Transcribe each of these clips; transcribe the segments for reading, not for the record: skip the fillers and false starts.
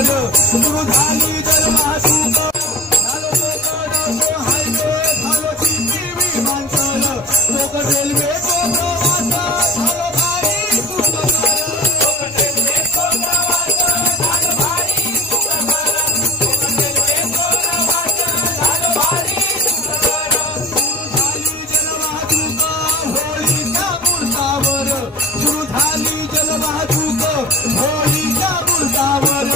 सुरू झाली जलवाहतूक झालो कोकण तो हायवे झालो चिंची विमानतळ कोकण रेल्वे तो प्रवास झालो भारी सुखकर कोकण रेल्वे तो प्रवास झालो भारी सुखकर कोकण रेल्वे तो प्रवास झालो भारी सुखकर सुरू झाली जलवाहतूक होळीच्या मुहूर्तावर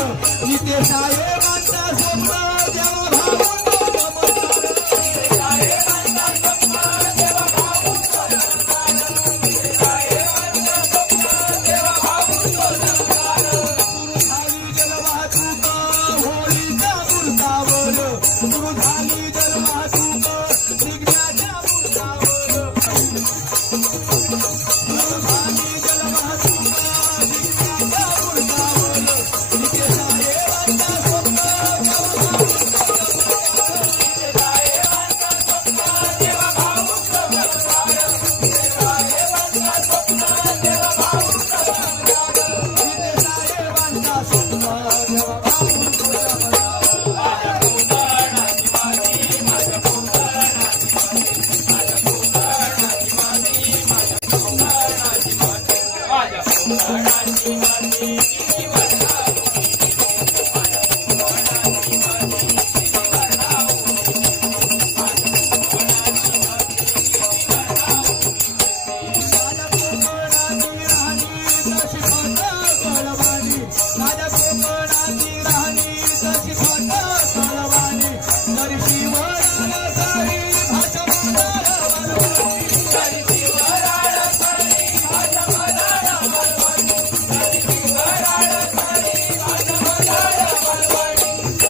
इथे साहेबांचा स्वप्न देवा भावून साहेबांचा स्वप्न देवा भावून साहेबांचा स्वप्न देवा भावून सुरू झाली जलवाहतूक होळीच्या मुहूर्तावर सुरू झाली जलवाहतूक निघण्याच्या मुहूर्तावर माझ्या